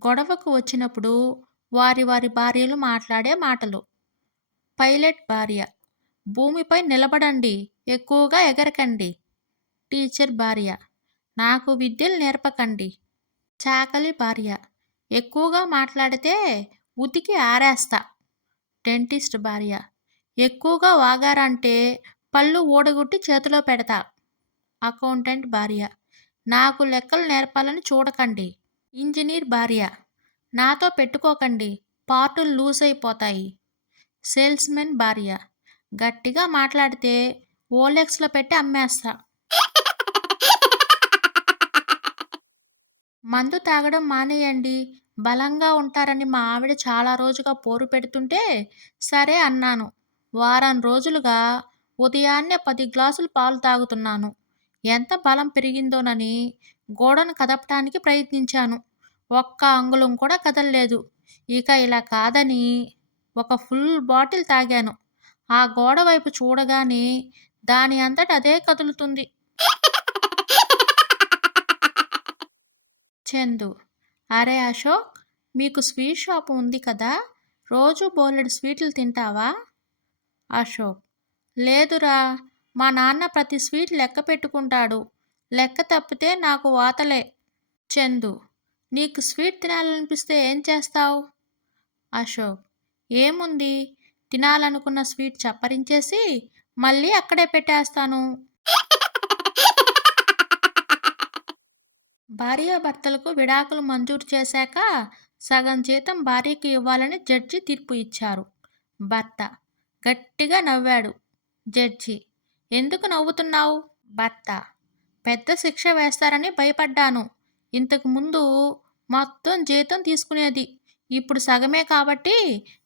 గొడవకు వచ్చినప్పుడు వారి వారి భార్యలు మాట్లాడే మాటలు. పైలట్ భార్య: భూమిపై నిలబడండి, ఎక్కువగా ఎగరకండి. టీచర్ భార్య: నాకు విద్యలు నేర్పకండి. చాకలి భార్య: ఎక్కువగా మాట్లాడితే ఉతికి ఆరేస్తా. డెంటిస్ట్ భార్య: ఎక్కువగా వాగారంటే పళ్ళు ఊడగొట్టి చేతిలో పెడతా. అకౌంటెంట్ భార్య: నాకు లెక్కలు నేర్పాలని చూడకండి. ఇంజనీర్ భార్య: నాతో పెట్టుకోకండి, పార్టులు లూజ్ అయిపోతాయి. సేల్స్మెన్ భార్య: గట్టిగా మాట్లాడితే ఓలెక్స్లో పెట్టి అమ్మేస్తా. మందు తాగడం మానేయండి, బలంగా ఉంటారని మా ఆవిడ చాలా రోజుగా పోరు పెడుతుంటే సరే అన్నాను. వారం రోజులుగా ఉదయాన్నే 10 గ్లాసులు పాలు తాగుతున్నాను. ఎంత బలం పెరిగిందోనని గోడను కదపటానికి ప్రయత్నించాను. ఒక్క అంగుళం కూడా కదలలేదు. ఇక ఇలా కాదని ఒక ఫుల్ బాటిల్ తాగాను. ఆ గోడ వైపు చూడగానే దాని అంతట అదే కదులుతుంది. చందు: అరే అశోక్, మీకు స్వీట్ షాపు ఉంది కదా, రోజు బోలెడు స్వీట్లు తింటావా? అశోక్: లేదురా, మా నాన్న ప్రతి స్వీట్ లెక్క పెట్టుకుంటాడు. లెక్క తప్పితే నాకు వాతలే. చందు: నీకు స్వీట్ తినాలనిపిస్తే ఏం చేస్తావు? అశోక్: ఏముంది, తినాలనుకున్న స్వీట్ చప్పరించేసి మళ్ళీ అక్కడే పెట్టేస్తాను. భార్యాభర్తలకు విడాకులు మంజూరు చేశాక సగం జీతం భార్యకి ఇవ్వాలని జడ్జి తీర్పు ఇచ్చారు. భర్త గట్టిగా నవ్వాడు. జడ్జి: ఎందుకు నవ్వుతున్నావు? భర్త: పెద్ద శిక్ష వేస్తారని భయపడ్డాను. ఇంతకు ముందు మొత్తం జీతం తీసుకునేది, ఇప్పుడు సగమే కాబట్టి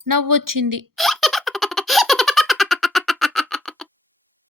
నవ్వొచ్చింది.